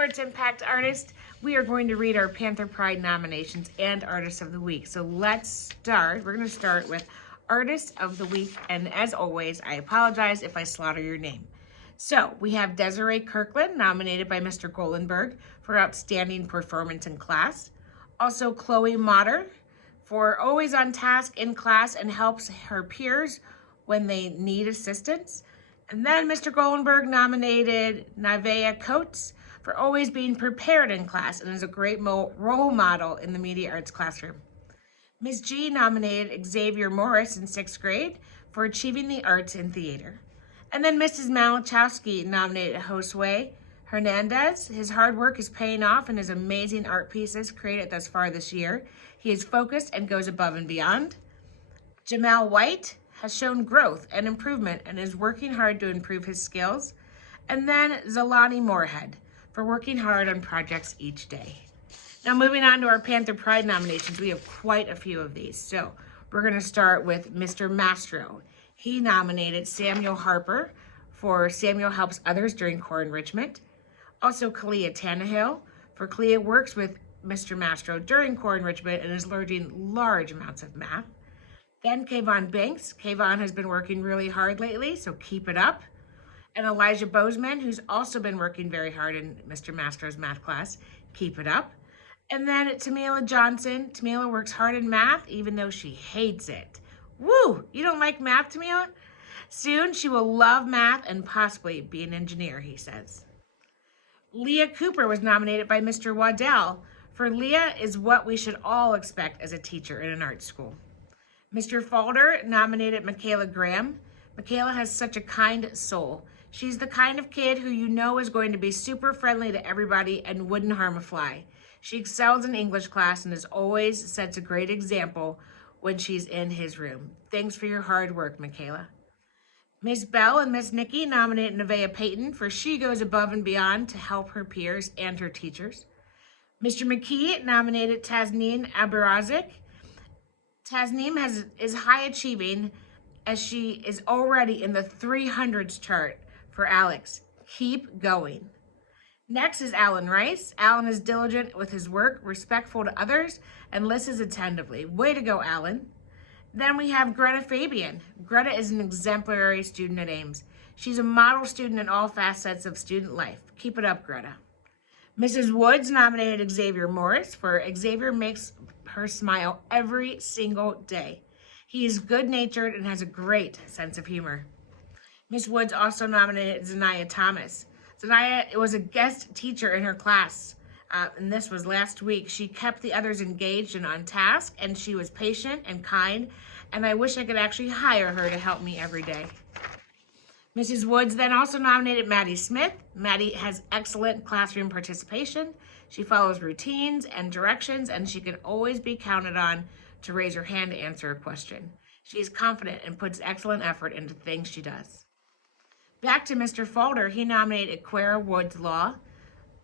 Arts Impact Artist. We are going to read our Panther Pride nominations and Artist of the Week. So let's start. We're going to start with Artist of the Week. And as always, I apologize if I slaughter your name. So we have Desiree Kirkland, nominated by Mr. Golenberg for Outstanding Performance in Class. Also Chloe Motter for always on task in class and helps her peers when they need assistance. And then Mr. Golenberg nominated Nevaeh Coates for always being prepared in class and is a great role model in the media arts classroom. Ms. G nominated Xavier Morris in 6th grade for achieving the arts in theater. And then Mrs. Malachowski nominated Josue Hernandez. His hard work is paying off in his amazing art pieces created thus far this year. He is focused and goes above and beyond. Jamal White has shown growth and improvement and is working hard to improve his skills. And then Zalani Moorhead for working hard on projects each day. Now moving on to our Panther Pride nominations, we have quite a few of these. So we're gonna start with Mr. Mastro. He nominated Samuel Harper for Samuel Helps Others During Core Enrichment. Also Kalia Tannehill for Kalia works with Mr. Mastro during core enrichment and is learning large amounts of math. Then Kayvon Banks. Kayvon has been working really hard lately, so keep it up. And Elijah Bozeman, who's also been working very hard in Mr. Mastro's math class. Keep it up. And then Tamila Johnson. Tamila works hard in math, even though she hates it. Woo! You don't like math, Tamila? Soon she will love math and possibly be an engineer, he says. Leah Cooper was nominated by Mr. Waddell for Leah is what we should all expect as a teacher in an art school. Mr. Falder nominated Michaela Graham. Michaela has such a kind soul. She's the kind of kid who you know is going to be super friendly to everybody and wouldn't harm a fly. She excels in English class and always sets a great example when she's in his room. Thanks for your hard work, Michaela. Ms. Bell and Ms. Nikki nominated Nevaeh Payton for she goes above and beyond to help her peers and her teachers. Mr. McKee nominated Tasneem Abirazik. Tasneem is high achieving as she is already in the 300s chart for Alex. Keep going. Next is Alan Rice. Alan is diligent with his work, respectful to others, and listens attentively. Way to go, Alan. Then we have Greta Fabian. Greta is an exemplary student at Ames. She's a model student in all facets of student life. Keep it up, Greta. Mrs. Woods nominated Xavier Morris for Xavier makes her smile every single day. He is good-natured and has a great sense of humor. Ms. Woods also nominated Zanaya Thomas. Zanaya was a guest teacher in her class, and this was last week. She kept the others engaged and on task, and she was patient and kind, and I wish I could actually hire her to help me every day. Mrs. Woods then also nominated Maddie Smith. Maddie has excellent classroom participation. She follows routines and directions, and she can always be counted on to raise her hand to answer a question. She is confident and puts excellent effort into things she does. Back to Mr. Falder, he nominated Aquara Woods Law.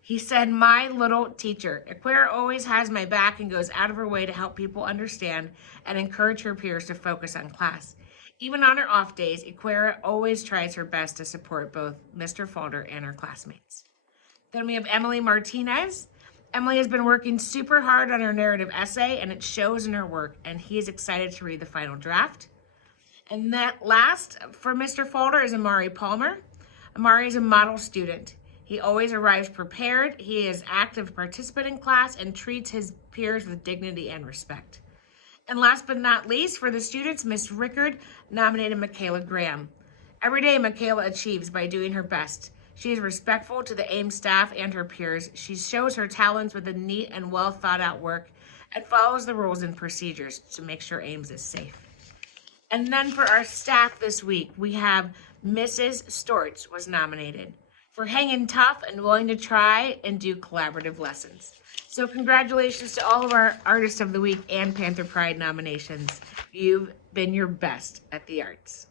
He said, my little teacher. Aquara always has my back and goes out of her way to help people understand and encourage her peers to focus on class. Even on her off days, Aquara always tries her best to support both Mr. Falder and her classmates. Then we have Emily Martinez. Emily has been working super hard on her narrative essay, and it shows in her work, and he is excited to read the final draft. And that last for Mr. Falder is Amari Palmer. Amari is a model student. He always arrives prepared. He is active participant in class and treats his peers with dignity and respect. And last but not least, for the students, Miss Rickard nominated Michaela Graham. Every day, Michaela achieves by doing her best. She is respectful to the Ames staff and her peers. She shows her talents with a neat and well thought out work and follows the rules and procedures to make sure Ames is safe. And then for our staff this week, we have Mrs. Storch was nominated for hanging tough and willing to try and do collaborative lessons. So congratulations to all of our Artists of the Week and Panther Pride nominations. You've been your best at the arts.